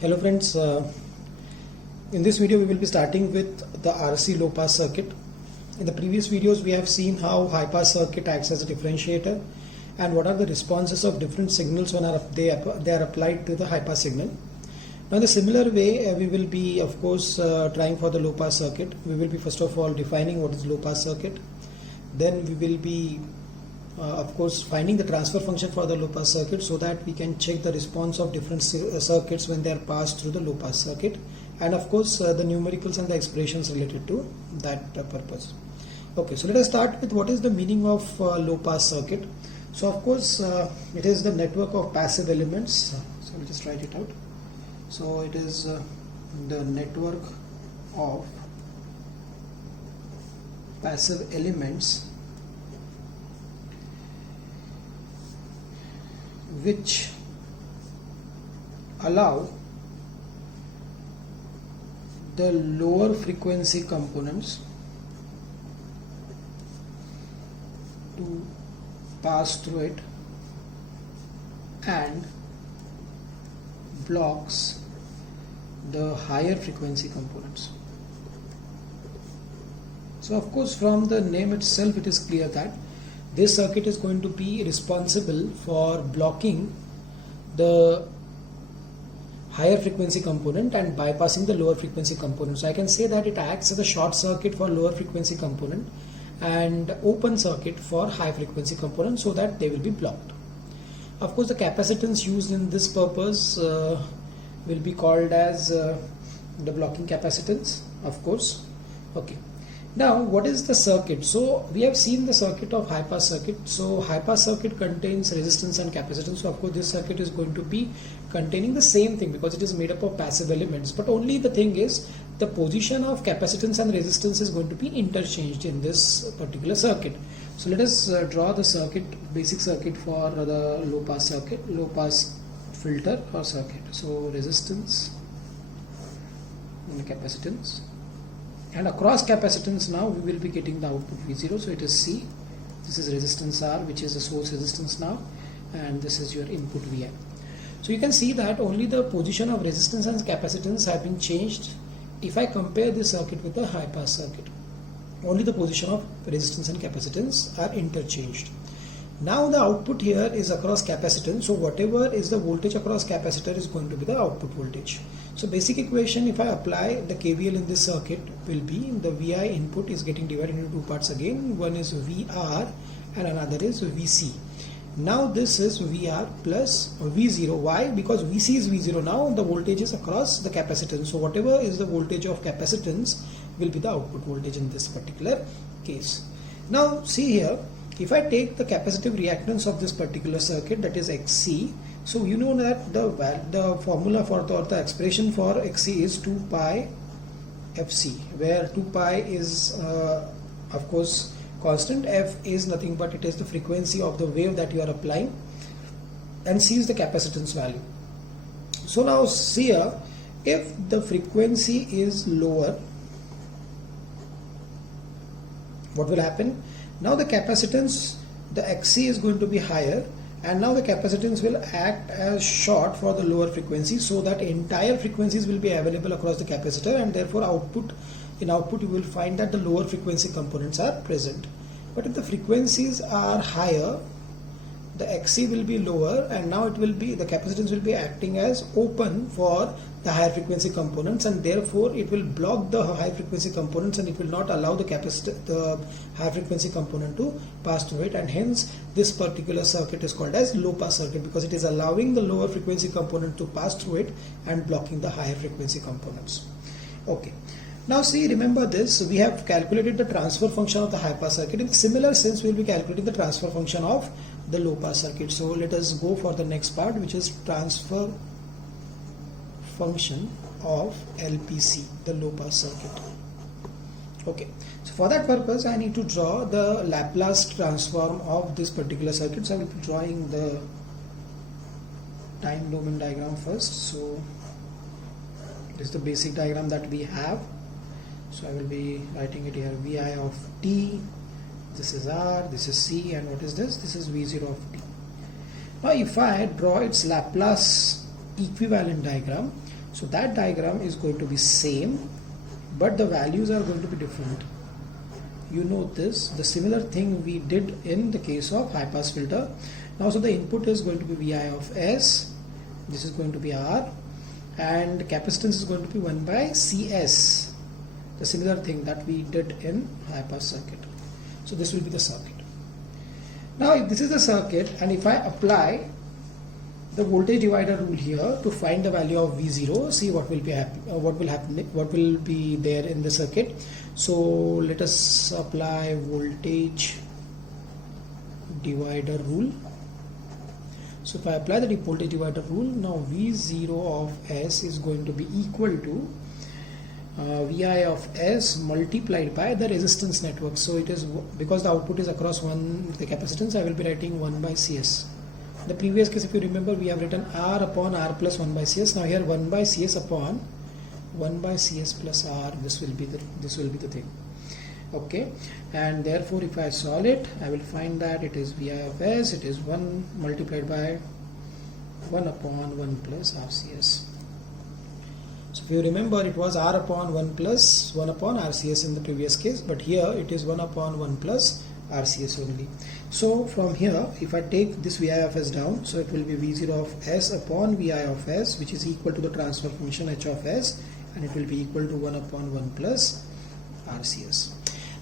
Hello friends, in this video we will be starting with the RC low pass circuit. In the previous videos we have seen how high pass circuit acts as a differentiator and what are the responses of different signals when they are applied to the high pass signal. Now in a similar way we will be of course trying for the low pass circuit. We will be first of all defining what is low pass circuit. Then we will be of course finding the transfer function for the low pass circuit so that we can check the response of different circuits when they are passed through the low pass circuit, and of course the numericals and the expressions related to that purpose. Okay, so let us start with what is the meaning of low pass circuit. So of course it is the network of passive elements. So we'll just write it out. So it is the network of passive elements which allow the lower frequency components to pass through it and blocks the higher frequency components. So of course from the name itself it is clear that this circuit is going to be responsible for blocking the higher frequency component and bypassing the lower frequency component. So I can say that it acts as a short circuit for lower frequency component and open circuit for high frequency component so that they will be blocked. Of course the capacitance used in this purpose will be called as the blocking capacitance, of course. Okay. Now what is the circuit? So we have seen the circuit of high pass circuit. So high pass circuit contains resistance and capacitance. So of course this circuit is going to be containing the same thing because it is made up of passive elements, but only the thing is the position of capacitance and resistance is going to be interchanged in this particular circuit. So let us draw the circuit, basic circuit for the low pass circuit, low pass filter or circuit. So resistance and capacitance. And across capacitance now we will be getting the output V0. So it is C. This is resistance R, which is the source resistance now, and this is your input Vi. So you can see that only the position of resistance and capacitance have been changed. If I compare this circuit with the high pass circuit, only the position of resistance and capacitance are interchanged. Now the output here is across capacitance, so whatever is the voltage across capacitor is going to be the output voltage. So basic equation, if I apply the KVL in this circuit, will be the Vi input is getting divided into two parts again. One is VR and another is VC. Now this is VR plus V0. Why? Because VC is V0. Now the voltage is across the capacitance. So whatever is the voltage of capacitance will be the output voltage in this particular case. Now see here, if I take the capacitive reactance of this particular circuit, that is XC, so you know that the formula for the expression for XC is 2 pi FC, where 2 pi is of course constant, F is nothing but it is the frequency of the wave that you are applying, and C is the capacitance value. So now see here, if the frequency is lower, what will happen? Now the capacitance, the XC is going to be higher, and now the capacitance will act as short for the lower frequency, so that entire frequencies will be available across the capacitor, and therefore in output you will find that the lower frequency components are present. But if the frequencies are higher, the XC will be lower, and now it will be, the capacitance will be acting as open for the higher frequency components, and therefore it will block the high frequency components and it will not allow the high frequency component to pass through it, and hence this particular circuit is called as low pass circuit because it is allowing the lower frequency component to pass through it and blocking the higher frequency components. Okay. Now see, remember this, we have calculated the transfer function of the high pass circuit. In similar sense we will be calculating the transfer function of the low pass circuit. So let us go for the next part, which is transfer function of LPC, the low pass circuit. Okay, so for that purpose I need to draw the Laplace transform of this particular circuit. So I will be drawing the time domain diagram first. So this is the basic diagram that we have. So I will be writing it here, Vi of t This is R, this is C, and what is this? This is V0 of t. Now if I draw its Laplace equivalent diagram, so that diagram is going to be same, but the values are going to be different. You notice the similar thing we did in the case of high pass filter. Now so the input is going to be Vi of S, this is going to be R, and capacitance is going to be 1 by Cs, the similar thing that we did in high pass circuit. So this will be the circuit. Now if this is the circuit, and if I apply the voltage divider rule here to find the value of V0, see what will be there in the circuit. So let us apply voltage divider rule. So if I apply the voltage divider rule, now V0 of S is going to be equal to Vi of S multiplied by the resistance network. So it is, because the output is across the capacitance, I will be writing 1 by Cs. In the previous case, if you remember, we have written R upon R plus 1 by Cs. Now here 1 by Cs upon 1 by Cs plus R. This will be the thing. Okay, and therefore if I solve it, I will find that it is Vi of S, it is 1 multiplied by 1 upon 1 plus RCS. So if you remember, it was R upon 1 plus 1 upon RCS in the previous case, but here it is 1 upon 1 plus RCS only. So from here, if I take this Vi of S down, so it will be V0 of S upon Vi of S, which is equal to the transfer function H of S, and it will be equal to 1 upon 1 plus RCS.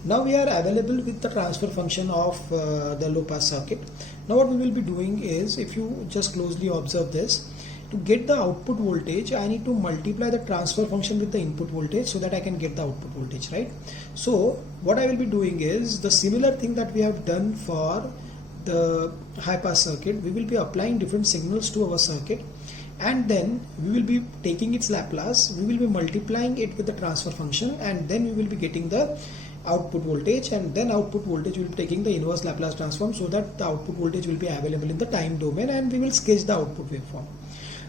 Now we are available with the transfer function of the low pass circuit. Now what we will be doing is, if you just closely observe this, to get the output voltage, I need to multiply the transfer function with the input voltage so that I can get the output voltage, right? So what I will be doing is the similar thing that we have done for the high pass circuit. We will be applying different signals to our circuit, and then we will be taking its Laplace, we will be multiplying it with the transfer function, and then we will be getting the output voltage, and then output voltage will be taking the inverse Laplace transform so that the output voltage will be available in the time domain, and we will sketch the output waveform.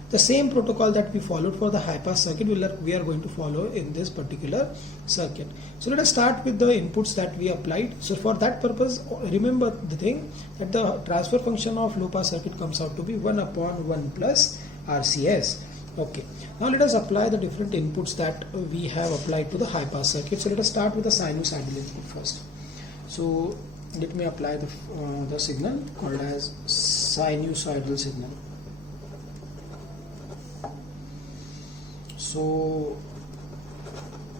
The same protocol that we followed for the high pass circuit we are going to follow in this particular circuit. So let us start with the inputs that we applied. So for that purpose, remember the thing that the transfer function of low pass circuit comes out to be 1 upon 1 plus RCS. Okay, now let us apply the different inputs that we have applied to the high pass circuit. So let us start with the sinusoidal input first. So let me apply the signal called as sinusoidal signal. So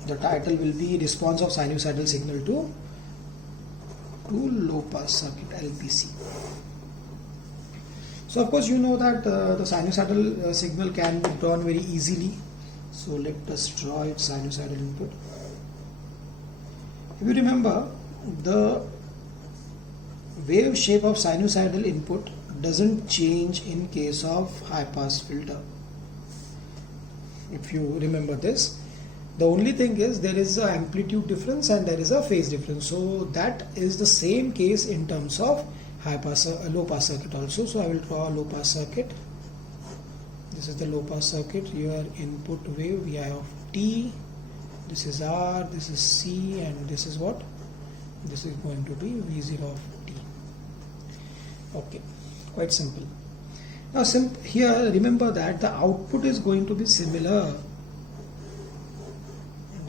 the title will be response of sinusoidal signal to low pass circuit, LPC. So of course you know that the sinusoidal signal can be drawn very easily. So let us draw its sinusoidal input. If you remember, the wave shape of sinusoidal input doesn't change in case of high pass filter. If you remember this, the only thing is there is an amplitude difference and there is a phase difference. So that is the same case in terms of low pass circuit also. So I will draw a low pass circuit. This is the low pass circuit. Your input wave Vi of t. This is R, this is C, and this is what? This is going to be V0 of t. Okay, quite simple. Now here remember that the output is going to be similar.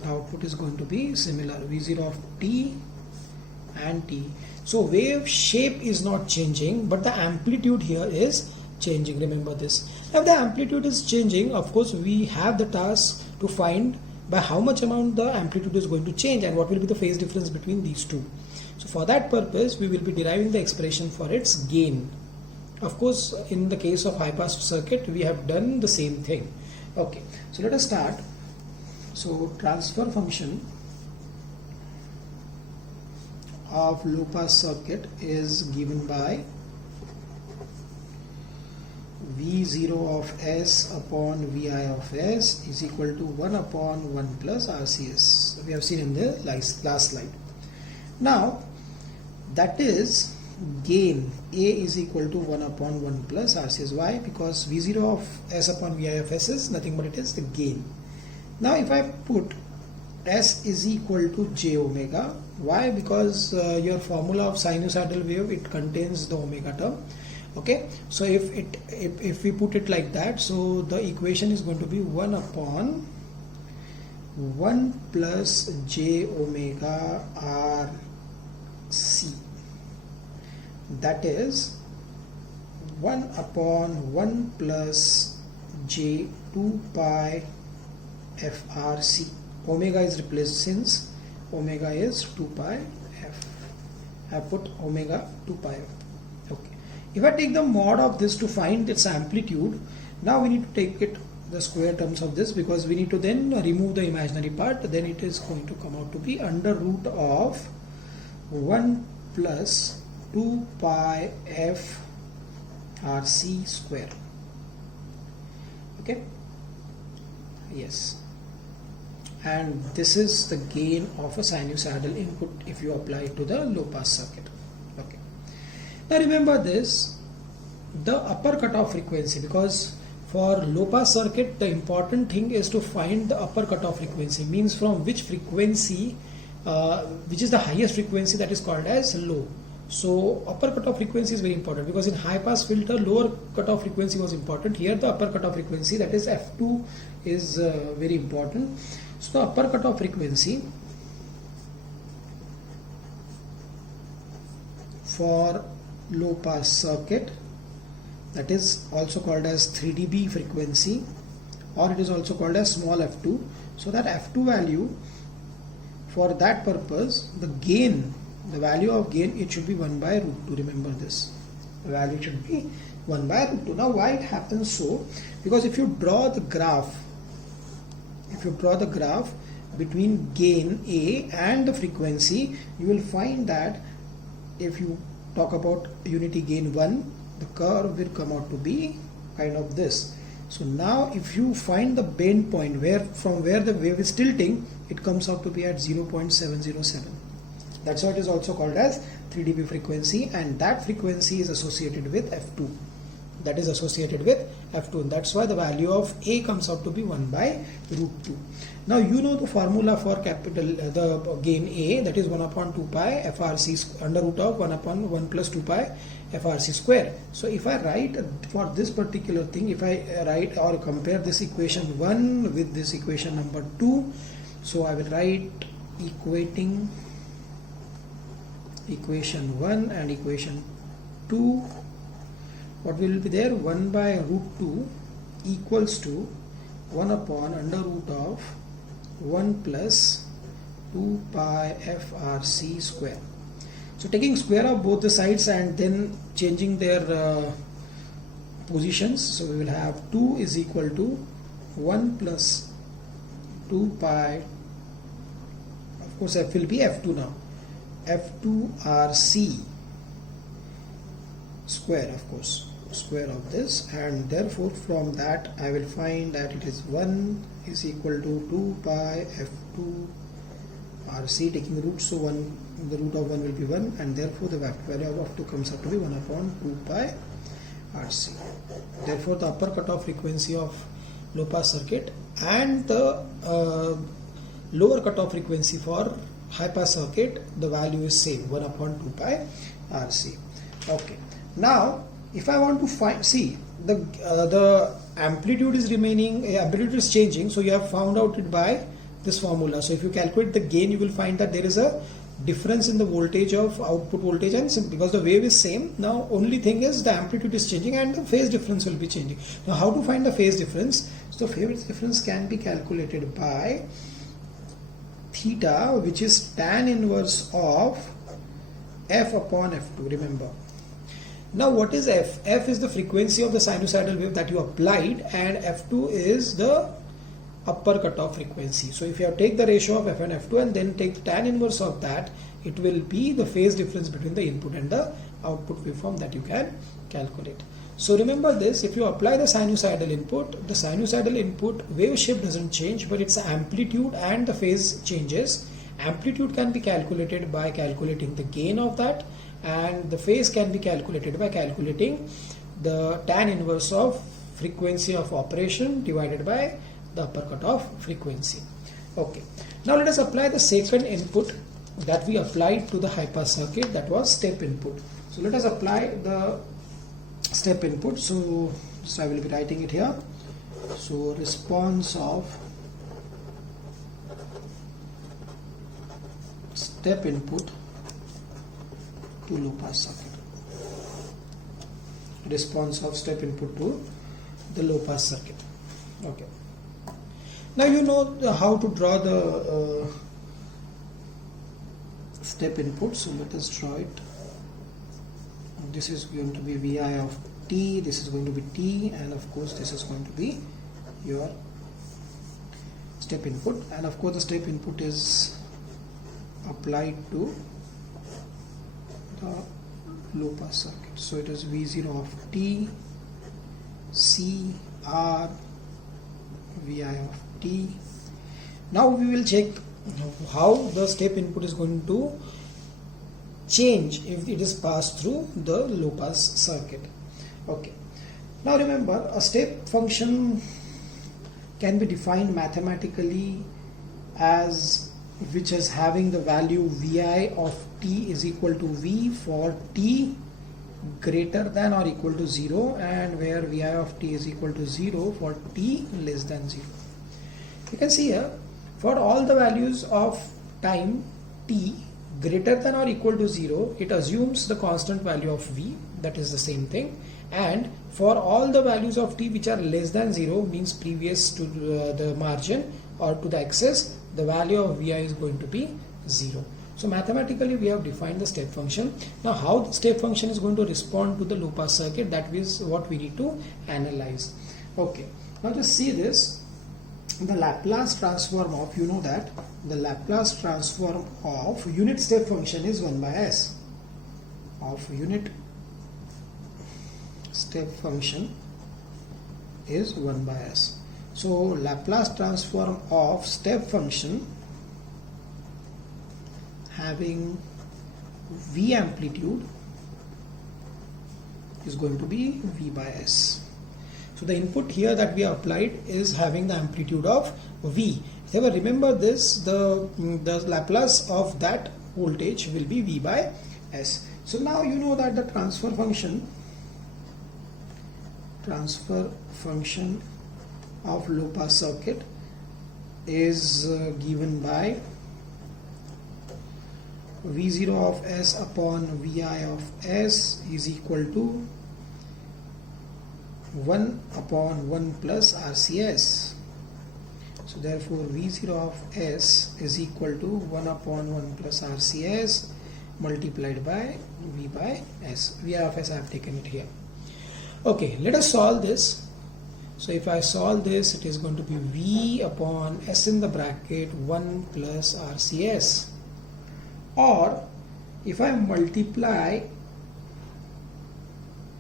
The output is going to be similar, V0 of t and t. So wave shape is not changing, but the amplitude here is changing. Remember this. Now if the amplitude is changing, of course we have the task to find by how much amount the amplitude is going to change and what will be the phase difference between these two. So for that purpose we will be deriving the expression for its gain. Of course, in the case of high pass circuit, we have done the same thing. Okay, so let us start. So transfer function of low pass circuit is given by V0 of S upon Vi of S is equal to 1 upon 1 plus RCS. We have seen in the last slide. Now, that is gain A is equal to 1 upon 1 plus RCS. Why? Because V0 of S upon Vi of S is nothing but it is the gain. Now if I put S is equal to j omega. Why? Because your formula of sinusoidal wave, it contains the omega term. Okay, so if we put it like that, so the equation is going to be 1 upon 1 plus j omega r c. That is 1 upon 1 plus j 2 pi frc. Omega is replaced since omega is 2 pi f. I put omega 2 pi f. Okay. If I take the mod of this to find its amplitude, now we need to take it the square terms of this, because we need to then remove the imaginary part. Then it is going to come out to be under root of 1 plus 2 pi f rc square. Okay. Yes. And this is the gain of a sinusoidal input if you apply it to the low pass circuit. Okay. Now remember this, the upper cutoff frequency, because for low pass circuit the important thing is to find the upper cutoff frequency, means from which frequency, which is the highest frequency, that is called as low. So upper cutoff frequency is very important, because in high pass filter lower cutoff frequency was important. Here the upper cutoff frequency, that is f2, is very important. So the upper cutoff frequency for low pass circuit, that is also called as 3 dB frequency, or it is also called as small f2. So that f2 value, for that purpose, the gain, the value of gain, it should be 1 by root 2. Remember this, the value should be 1 by root 2. Now why it happens so? Because if you draw the graph, between gain A and the frequency, you will find that if you talk about unity gain 1, the curve will come out to be kind of this. So now if you find the bend point from where the wave is tilting, it comes out to be at 0.707. That's why it is also called as 3 dB frequency, and that frequency is associated with f2. That is associated with f2, and that's why the value of A comes out to be 1 by root 2. Now you know the formula for capital the gain A, that is 1 upon 2 pi frc under root of 1 upon 1 plus 2 pi frc square. So if I write for this particular thing, if I write or compare this equation 1 with this equation number 2, so I will write equating equation 1 and equation 2. What will be there? 1 by root 2 equals to 1 upon under root of 1 plus 2 pi frc square. So taking square of both the sides and then changing their positions, so we will have 2 is equal to 1 plus 2 pi, of course f will be f2 now, f2 rc square, of course, square of this, and therefore from that I will find that it is 1 is equal to 2 pi f2 rc, taking root, so 1, the root of 1 will be 1, and therefore the value of 2 comes out to be 1 upon 2 pi rc. Therefore the upper cutoff frequency of low pass circuit and the lower cutoff frequency for high pass circuit, the value is same, 1 upon 2 pi rc. Okay, now if I want to find, see the amplitude is remaining, amplitude is changing, so you have found out it by this formula. So if you calculate the gain, you will find that there is a difference in the voltage of output voltage, and because the wave is same, now only thing is the amplitude is changing and the phase difference will be changing. Now how to find the phase difference? So phase difference can be calculated by theta, which is tan inverse of f upon f2. Remember, now what is f? F is the frequency of the sinusoidal wave that you applied, and f2 is the upper cutoff frequency. So if you take the ratio of f and f2 and then take the tan inverse of that, it will be the phase difference between the input and the output waveform that you can calculate. So remember this, if you apply the sinusoidal input wave shape doesn't change, but its amplitude and the phase changes. Amplitude can be calculated by calculating the gain of that, and the phase can be calculated by calculating the tan inverse of frequency of operation divided by the upper cutoff frequency. Okay, Now let us apply the second input that we applied to the high pass circuit, that was step input. So let us apply the step input. So I will be writing it here. So response of step input to low pass circuit. Response of step input to the low pass circuit. Okay. Now you know how to draw the step input. So let us draw it. This is going to be Vi of t, this is going to be t, and of course this is going to be your step input, and of course the step input is applied to the low pass circuit. So it is V0 of t, C, R, Vi of t. Now we will check how the step input is going to change if it is passed through the low pass circuit. Okay. Now remember, a step function can be defined mathematically as which is having the value Vi of t is equal to V for t greater than or equal to 0, and where Vi of t is equal to 0 for t less than 0. You can see here, for all the values of time t greater than or equal to 0, it assumes the constant value of V, that is the same thing, and for all the values of t which are less than 0, means previous to the margin or to the excess, the value of Vi is going to be 0. So mathematically we have defined the step function. Now how the step function is going to respond to the low pass circuit, that is what we need to analyze. Okay, now just see this. The Laplace transform of, you know that the Laplace transform of unit step function is 1 by s. Of unit step function is 1 by s. So Laplace transform of step function having V amplitude is going to be V by s. So the input here that we applied is having the amplitude of V. If you ever remember this, the Laplace of that voltage will be V by s. So now you know that the transfer function of low pass circuit is given by V0 of s upon Vi of s is equal to 1 upon 1 plus RCS. So therefore V0 of s is equal to 1 upon 1 plus RCS multiplied by V by s. Vi of s I have taken it here. Okay, let us solve this. So if I solve this, it is going to be V upon s in the bracket 1 plus RCS. Or if I multiply,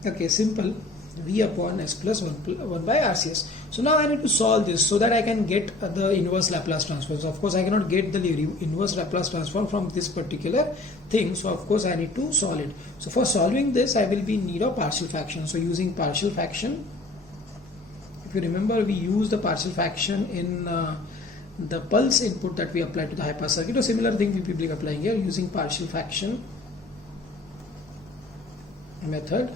okay, simple, V upon s plus 1 by RCS. So now I need to solve this so that I can get the inverse Laplace transform. So of course I cannot get the inverse Laplace transform from this particular thing. So of course I need to solve it. So for solving this, I will be in need of partial fraction. So using partial fraction, if you remember, we used the partial fraction in the pulse input that we applied to the high pass circuit. A similar thing we will be applying here using partial fraction method.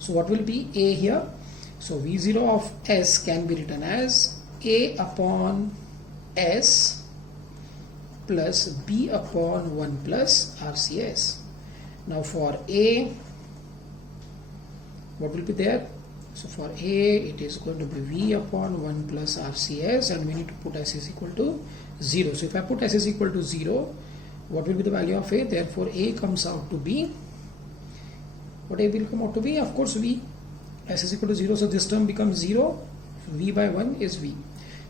So what will be A here? So V0 of s can be written as A upon s plus B upon 1 plus RCS. Now for A, what will be there? So for A, it is going to be V upon 1 plus RCS, and we need to put s is equal to 0. So if I put s is equal to 0, what will be the value of A? Therefore A comes out to be, what A will come out to be? Of course V. S is equal to 0, so this term becomes 0. V by 1 is V.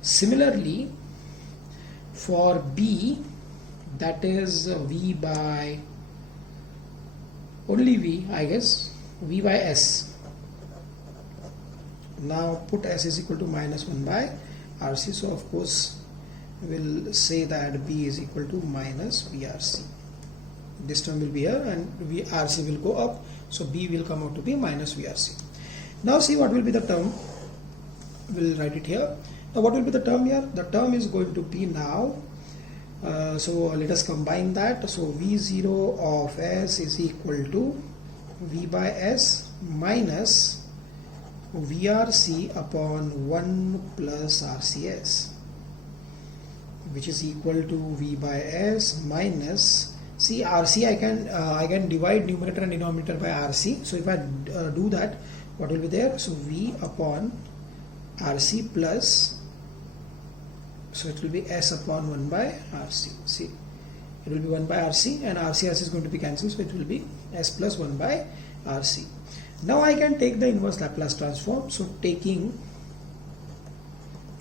Similarly, for B, that is V by only V, I guess, V by S. Now put S is equal to minus 1 by RC. So of course we'll say that B is equal to minus VRC. This term will be here and RC will go up. So B will come out to be minus VRC. Now see what will be the term. We'll write it here. Now what will be the term here? The term is going to be now, so let us combine that. So V0 of S is equal to V by S minus VRC upon 1 plus RCS, which is equal to V by S minus, see RC I can divide numerator and denominator by RC. So if I do that, what will be there? So V upon RC plus, so it will be S upon 1 by RC. See, it will be 1 by RC, and RC is going to be cancelled, so it will be S plus 1 by RC. Now I can take the inverse Laplace transform. So taking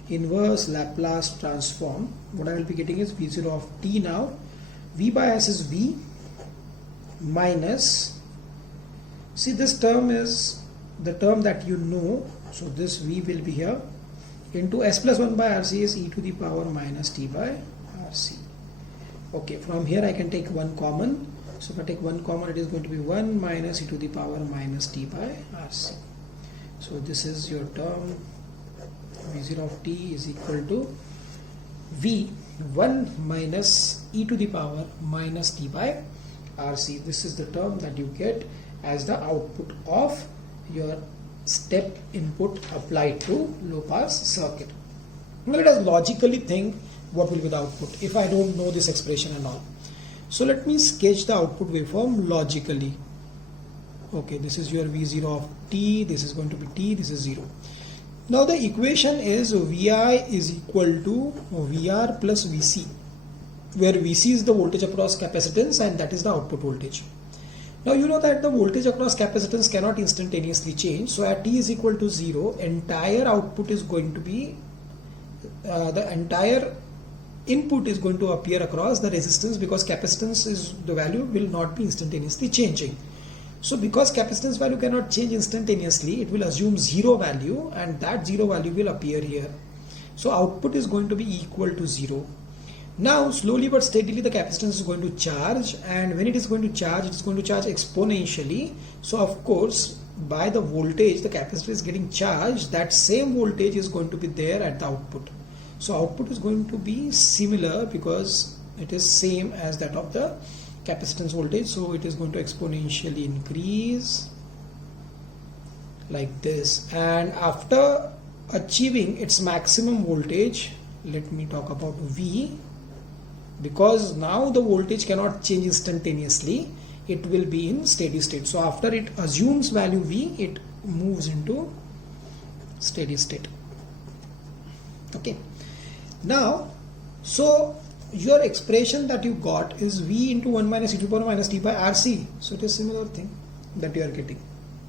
inverse Laplace transform, what I will be getting is V0 of t now. V by S is V minus, see this term is the term that you know, so this V will be here, into S plus 1 by RC is e to the power minus t by RC. Okay, from here I can take one common. So if I take one common, it is going to be 1 minus e to the power minus t by RC. So this is your term. V0 of t is equal to V 1 minus e to the power minus t by RC. This is the term that you get as the output of your step input applied to low pass circuit. Now let us logically think what will be the output if I don't know this expression and all. So let me sketch the output waveform logically. Okay, this is your V0 of t, this is going to be t, this is 0. Now the equation is Vi is equal to Vr plus Vc, where Vc is the voltage across capacitance and that is the output voltage. Now you know that the voltage across capacitance cannot instantaneously change, so at t is equal to 0, entire output is going to be, the entire input is going to appear across the resistance, because capacitance is the value will not be instantaneously changing. So because capacitance value cannot change instantaneously, it will assume 0 value, and that 0 value will appear here. So output is going to be equal to 0. Now slowly but steadily the capacitance is going to charge, and when it is going to charge, it is going to charge exponentially. So of course by the voltage the capacitor is getting charged, that same voltage is going to be there at the output. So output is going to be similar because it is same as that of the capacitance voltage. So it is going to exponentially increase like this, and after achieving its maximum voltage, let me talk about V, because now the voltage cannot change instantaneously, it will be in steady state. So after it assumes value V, it moves into steady state. Okay, now so your expression that you got is V into 1 minus e to the power minus t by RC. So it is similar thing that you are getting.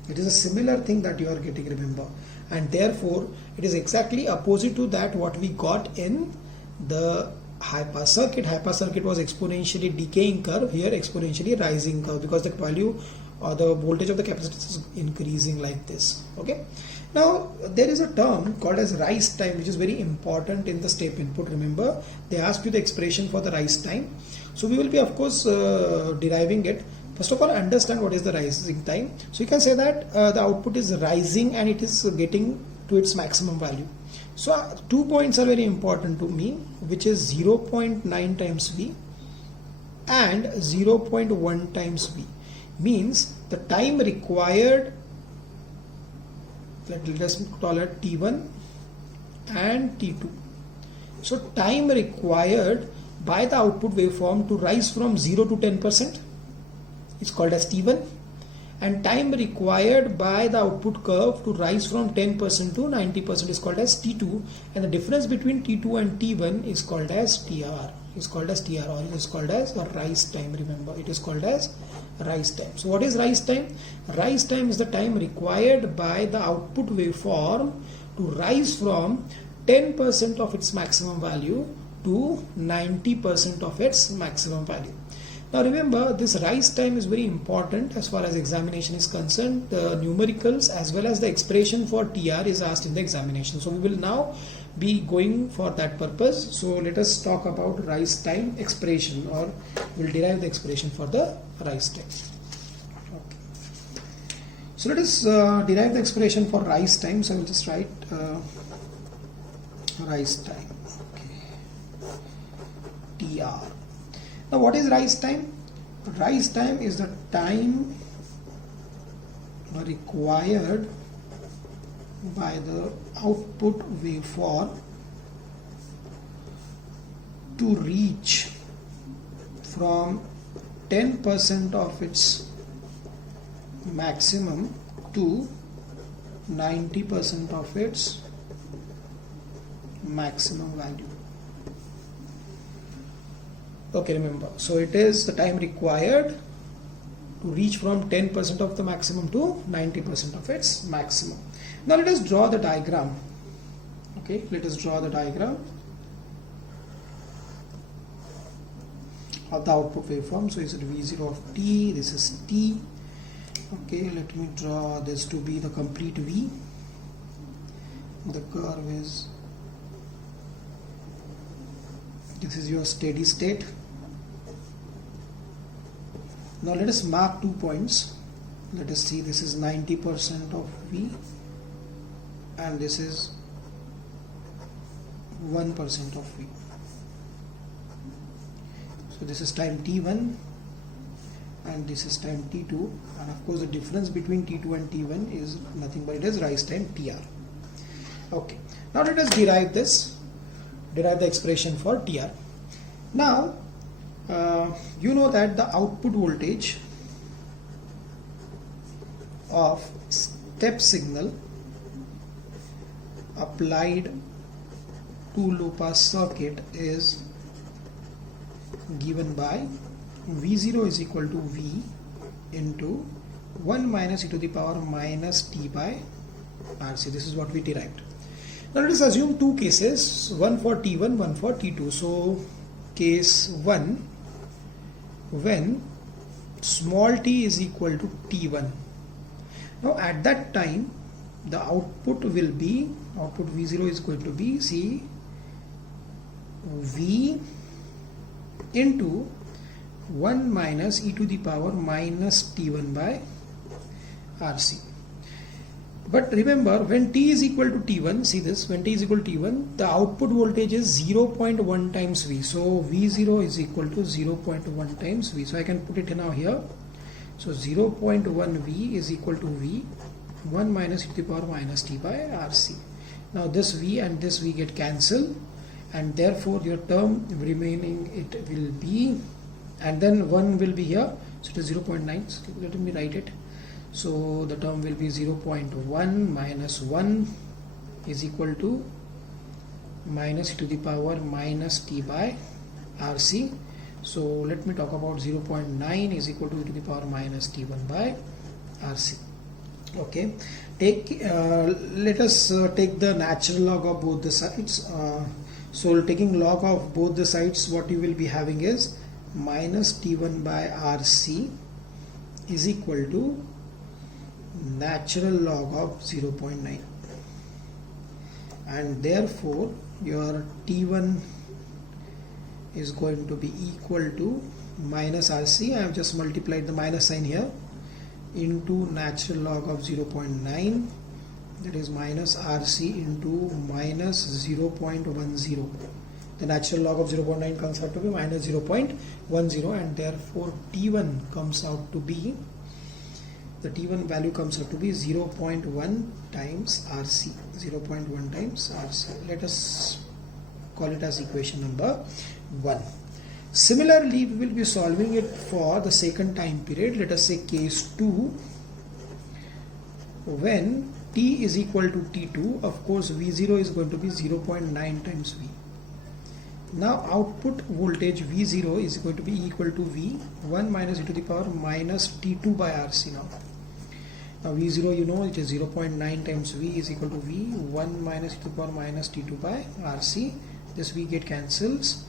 It is a similar thing that you are getting, remember, and therefore it is exactly opposite to that what we got in the high pass circuit. High pass circuit was exponentially decaying curve, here exponentially rising curve, because the value or the voltage of the capacitance is increasing like this. Okay, now there is a term called as rise time, which is very important in the step input. Remember, they ask you the expression for the rise time, so we will be of course deriving it. First of all, understand what is the rising time. So you can say that the output is rising and it is getting to its maximum value. So 2 points are very important to me, which is 0.9 times V and 0.1 times V. Means the time required, let's call it T1 and T2. So time required by the output waveform to rise from 0 to 10% is called as T1, and time required by the output curve to rise from 10% to 90% is called as T2, and the difference between T2 and T1 is called as TR. Is called as TR, or it is called as a rise time. Remember, it is called as rise time. So what is rise time? Rise time is the time required by the output waveform to rise from 10% of its maximum value to 90% of its maximum value. Now remember, this rise time is very important as far as examination is concerned. The numericals as well as the expression for TR is asked in the examination. So we will now be going for that purpose. So let us talk about rise time expression, or we'll derive the expression for the rise time. Okay. So let us derive the expression for rise time. So I will just write rise time. Okay, TR. Now what is rise time? Rise time is the time required by the output waveform to reach from 10% of its maximum to 90% of its maximum value. Okay, remember, so it is the time required to reach from 10% of the maximum to 90% of its maximum. Now let us draw the diagram. Okay, let us draw the diagram of the output waveform. So is it V0 of t, this is t. Okay, let me draw this to be the complete V. The curve is, this is your steady state. Now let us mark 2 points. Let us see, this is 90% of V and this is 1% of V. So this is time t1 and this is time t2, and of course the difference between t2 and t1 is nothing but it is rise time tr. Okay, now let us derive the expression for tr. Now you know that the output voltage of step signal applied to low pass circuit is given by V0 is equal to V into 1 minus e to the power minus t by RC. This is what we derived. Now let us assume two cases, one for T1, one for T2. So case 1, when small t is equal to T1. Now at that time the output will be, output V0 is going to be, see, V into 1 minus e to the power minus T1 by RC. But remember, when t is equal to T1, see this, when t is equal to T1, the output voltage is 0.1 times V. So V0 is equal to 0.1 times V. So I can put it now here. So 0.1 V is equal to V 1 minus e to the power minus t by RC. Now this V and this V get cancelled, and therefore your term remaining, it will be, and then 1 will be here, so it is 0.9. So let me write it. So the term will be 0.1 minus 1 is equal to minus e to the power minus t by RC. So let me talk about 0.9 is equal to e to the power minus t1 by RC. Okay, let us take the natural log of both the sides. So taking log of both the sides, what you will be having is minus T1 by RC is equal to natural log of 0.9, and therefore your T1 is going to be equal to minus RC. I have just multiplied the minus sign here into natural log of 0.9, that is minus RC into minus 0.10. The natural log of 0.9 comes out to be minus 0.10, and therefore T1 comes out to be, the T1 value comes out to be 0.1 times RC. 0.1 times RC. Let us call it as equation number 1. Similarly, we will be solving it for the second time period. Let us say case 2, when t is equal to T2. Of course V0 is going to be 0.9 times V. Now output voltage V0 is going to be equal to V 1 minus e to the power minus T2 by RC. Now V0, you know, it is 0.9 times V is equal to V 1 minus e to the power minus T2 by RC. This V get cancels,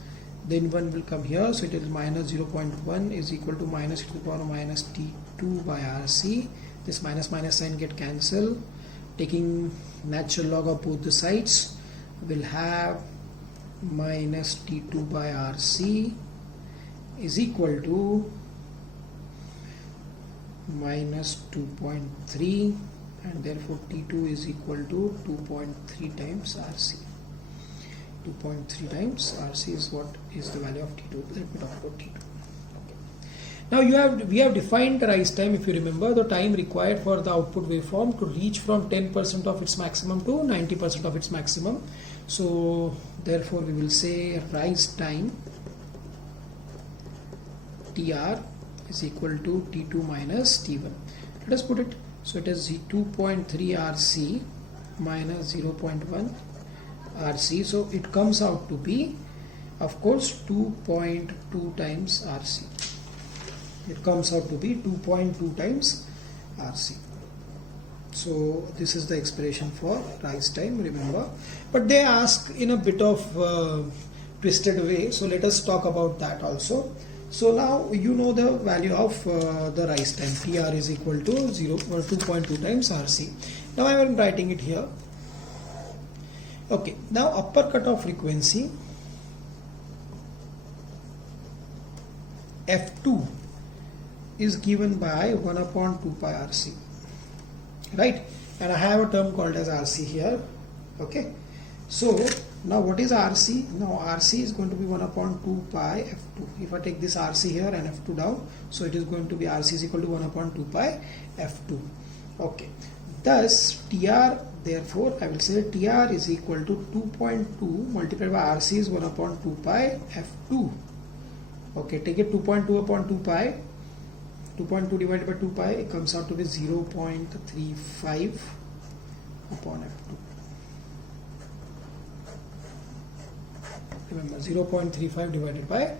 then 1 will come here, so it is minus 0.1 is equal to minus e to the power minus T2 by RC. This minus minus sign get cancelled. Taking natural log of both the sides, will have minus T2 by RC is equal to minus 2.3, and therefore T2 is equal to 2.3 times RC. 2.3 times RC is what is the value of T2. Let me talk about T2. Now we have defined the rise time. If you remember, the time required for the output waveform to reach from 10% of its maximum to 90% of its maximum. So therefore we will say rise time TR is equal to T2 minus T1. Let us put it. So it is 2.3 RC minus 0.1 RC. So it comes out to be, of course, 2.2 times RC. It comes out to be 2.2 times RC. So this is the expression for rise time, remember. But they ask in a bit of twisted way. So let us talk about that also. So now you know the value of the rise time. TR is equal to 2.2 times RC. Now I am writing it here. Okay. Now upper cutoff frequency F2 is given by 1 upon 2 pi RC, right? And I have a term called as RC here. Okay, so now what is RC? Now RC is going to be 1 upon 2 pi F2. If I take this RC here and F2 down, so it is going to be RC is equal to 1 upon 2 pi F2. Okay, thus TR, therefore I will say TR is equal to 2.2 multiplied by RC is 1 upon 2 pi F2. Okay, take it 2.2 upon 2 pi. 2.2 divided by 2 pi, it comes out to be 0.35 upon F2. Remember, 0.35 divided by.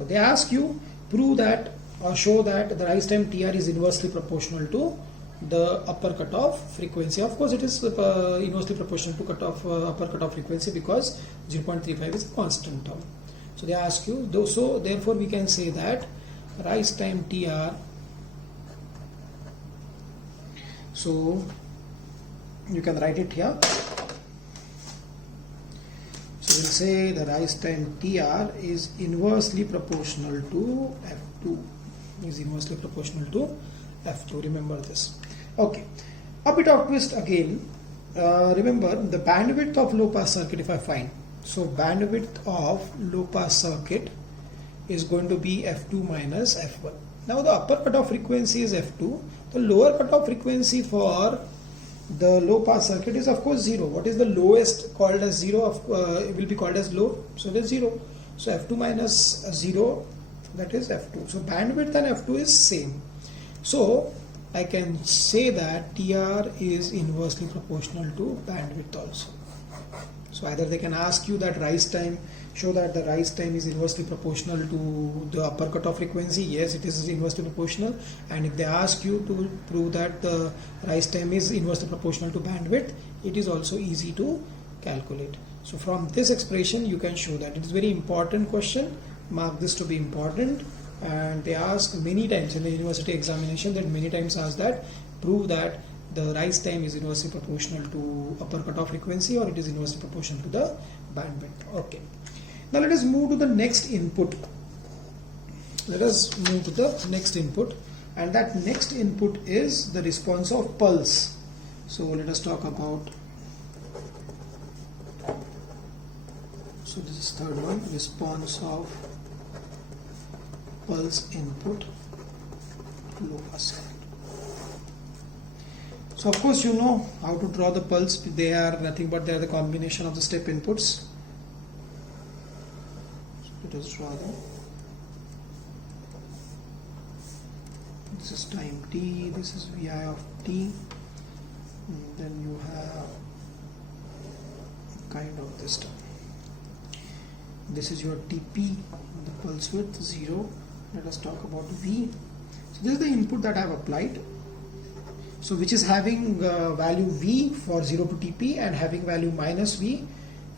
They ask you prove that or show that the rise time TR is inversely proportional to the upper cutoff frequency. Of course, it is inversely proportional to upper cutoff frequency because 0.35 is a constant term. So they ask you, so therefore we can say that rise time TR. So you can write it here. So we'll say the rise time TR is inversely proportional to F2. Is inversely proportional to F2. Remember this. Okay. A bit of twist again. Remember the bandwidth of low pass circuit if I find. So bandwidth of low pass circuit is going to be F2 minus F1. Now the upper cutoff frequency is F2. The lower cutoff frequency for the low pass circuit is of course 0. What is the lowest called as 0? It will be called as low. So it is 0. So F2 minus 0, that is F2. So bandwidth and F2 is same. So I can say that TR is inversely proportional to bandwidth also. So either they can ask you that rise time, show that the rise time is inversely proportional to the upper cutoff frequency. Yes, it is inversely proportional. And if they ask you to prove that the rise time is inversely proportional to bandwidth, it is also easy to calculate. So from this expression, you can show that. It is very important question. Mark this to be important. And they ask many times in the university examination, that many times ask that, prove that the rise time is inversely proportional to upper cutoff frequency or it is inversely proportional to the bandwidth. Okay. Now let us move to the next input. Let us move to the next input, and that next input is the response of pulse. So let us talk about. So this is third one, response of pulse input low pass current. So of course you know how to draw the pulse. They are nothing but they are the combination of the step inputs. So let us draw them. This is time t, this is Vi of t, and then you have kind of this term. This is your Tp, the pulse width 0. Let us talk about V. So this is the input that I have applied. So which is having value V for 0 to Tp and having value minus V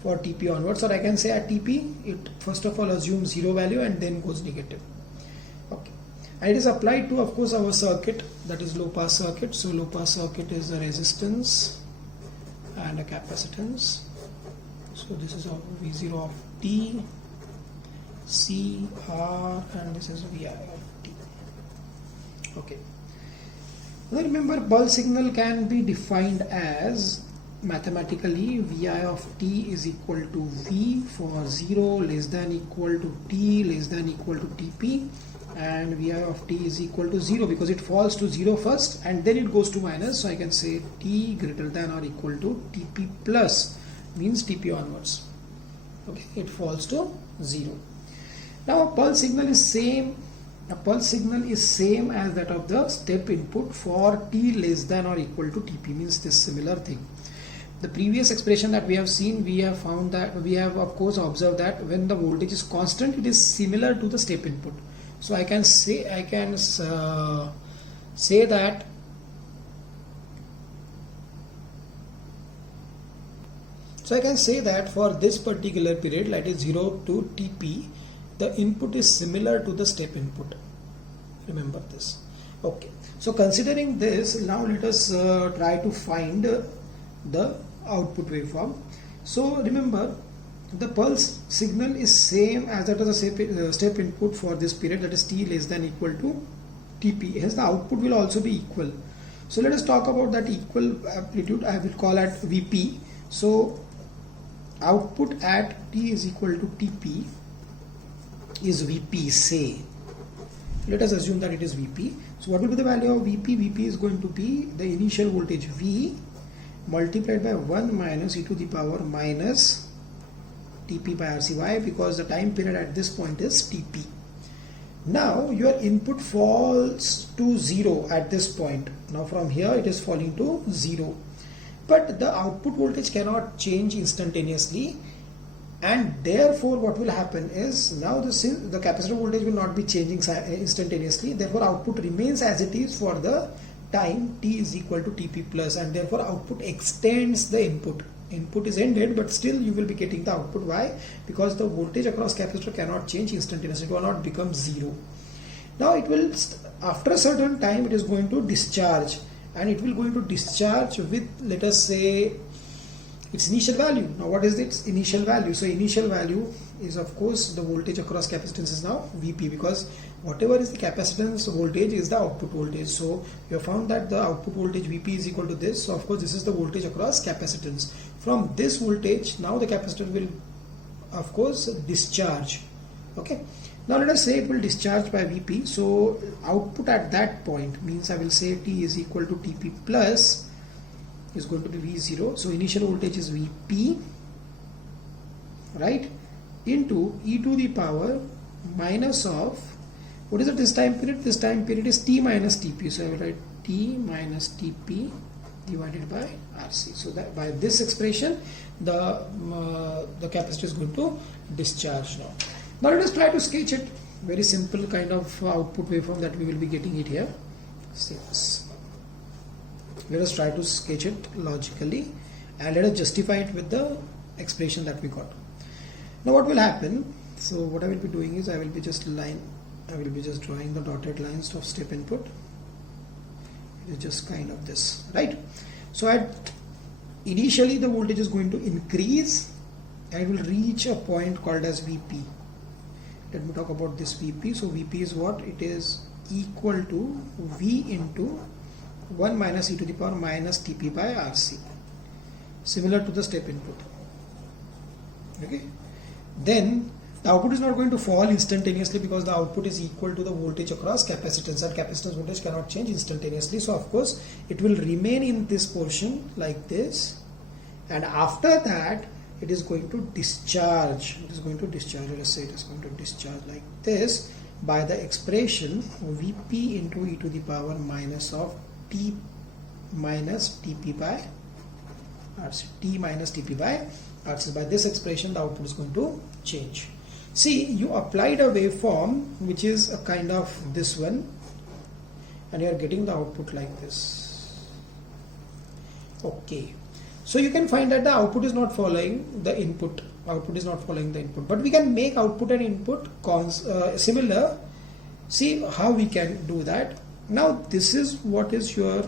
for Tp onwards. Or I can say at Tp, it first of all assumes 0 value and then goes negative. Okay. And it is applied to, of course, our circuit, that is low pass circuit. So low pass circuit is a resistance and a capacitance. So this is our V0 of T, C, R, and this is Vi of T. Okay. Now remember, pulse signal can be defined as mathematically Vi of t is equal to V for 0 less than equal to t less than equal to Tp, and Vi of t is equal to 0 because it falls to 0 first and then it goes to minus. So I can say t greater than or equal to Tp plus, means Tp onwards. Okay, it falls to 0. Now a pulse signal is same. A pulse signal is same as that of the step input for t less than or equal to Tp, means this similar thing. The previous expression that we have seen, we have found that we have of course observed that when the voltage is constant, it is similar to the step input. So I can say that for this particular period, that is 0 to Tp, the input is similar to the step input. Remember this. Okay, so considering this, now let us try to find the output waveform. So remember, the pulse signal is same as that of the step input for this period, that is t less than equal to Tp. Hence the output will also be equal. So let us talk about that equal amplitude. I will call it Vp. So output at t is equal to Tp is Vp, say. Let us assume that it is Vp. So what will be the value of Vp? Vp is going to be the initial voltage V multiplied by 1 minus e to the power minus Tp by RC. Why? Because the time period at this point is Tp. Now your input falls to 0 at this point. Now from here it is falling to 0. But the output voltage cannot change instantaneously, and therefore what will happen is, now the capacitor voltage will not be changing instantaneously, therefore output remains as it is for the time t is equal to Tp plus, and therefore output extends the input. Input is ended, but still you will be getting the output. Why? Because the voltage across capacitor cannot change instantaneously, it will not become 0. Now it will, after a certain time, it is going to discharge, and it will going to discharge with, let us say, its initial value. Now what is its initial value? So initial value is of course the voltage across capacitance is now Vp, because whatever is the capacitance voltage is the output voltage. So we have found that the output voltage Vp is equal to this. So of course this is the voltage across capacitance. From this voltage, now the capacitor will of course discharge. Okay, now let us say it will discharge by Vp. So output at that point means, I will say t is equal to Tp plus is going to be V0. So initial voltage is Vp, right, into e to the power minus of, what is it, this time period? This time period is t minus Tp. So I will write t minus Tp divided by Rc. So that by this expression the capacitor is going to discharge now. Now let us try to sketch it. Very simple kind of output waveform that we will be getting it here. See this. Let us try to sketch it logically, and let us justify it with the expression that we got. Now what will happen? So what I will be doing is, I will be just drawing the dotted lines of step input. It is just kind of this, right? So initially the voltage is going to increase and it will reach a point called as Vp. Let me talk about this Vp. So Vp is what? It is equal to V into 1 minus e to the power minus Tp by Rc, similar to the step input. Okay, then the output is not going to fall instantaneously because the output is equal to the voltage across capacitance, and capacitance voltage cannot change instantaneously. So of course it will remain in this portion like this, and after that it is going to discharge. It is going to discharge. Let us say it is going to discharge like this by the expression Vp into e to the power minus of t minus Tp by Rc. T minus Tp by Rc. By this expression the output is going to change. See, you applied a waveform which is a kind of this one, and you are getting the output like this. Okay, so you can find that the output is not following the input. Output is not following the input, but we can make output and input similar. See how we can do that. Now this is what is your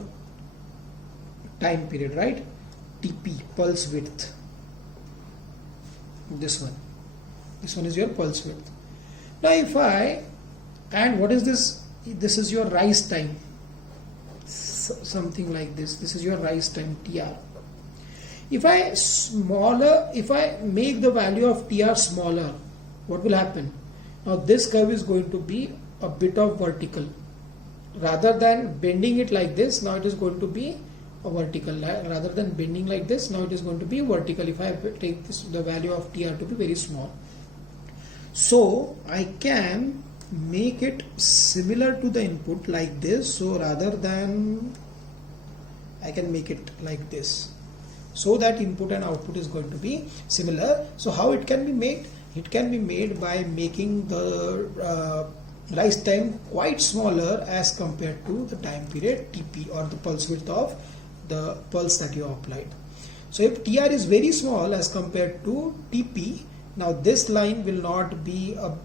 time period, right? Tp, pulse width. This one is your pulse width. Now if and what is this? This is your rise time, something like this. This is your rise time, Tr. If I make the value of TR smaller, what will happen? Now this curve is going to be a bit of vertical. Rather than bending it like this, now it is going to be a vertical. Rather than bending like this, now it is going to be vertical if I take the value of TR to be very small. So I can make it similar to the input like this. So rather than, I can make it like this, so that input and output is going to be similar. So how it can be made? It can be made by making the rise time quite smaller as compared to the time period TP, or the pulse width of the pulse that you applied. So if TR is very small as compared to TP, now this line will not be a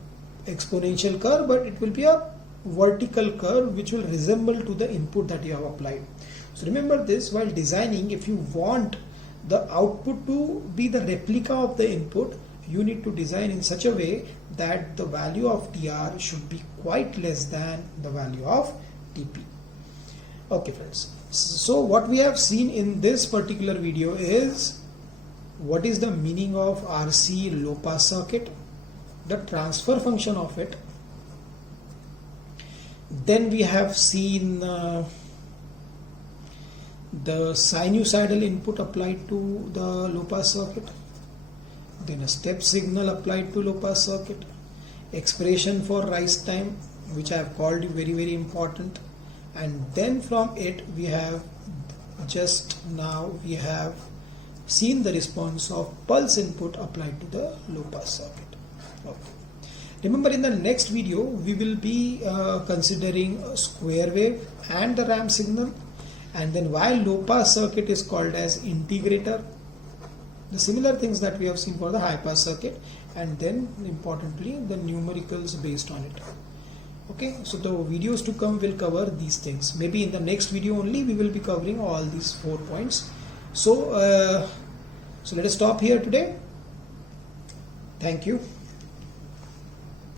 exponential curve, but it will be a vertical curve which will resemble to the input that you have applied. So remember this while designing. If you want the output to be the replica of the input, you need to design in such a way that the value of TR should be quite less than the value of TP. Okay friends, so what we have seen in this particular video is what is the meaning of RC low pass circuit, the transfer function of it. Then we have seen the sinusoidal input applied to the low pass circuit, then a step signal applied to low pass circuit, expression for rise time, which I have called very important, and then from it we have seen the response of pulse input applied to the low pass circuit. Okay. Remember, in the next video we will be considering a square wave and the ramp signal, and then why low pass circuit is called as integrator, the similar things that we have seen for the high pass circuit, and then importantly the numericals based on it. Okay, so the videos to come will cover these things. Maybe in the next video only we will be covering all these 4 points. So let us stop here today. Thank you.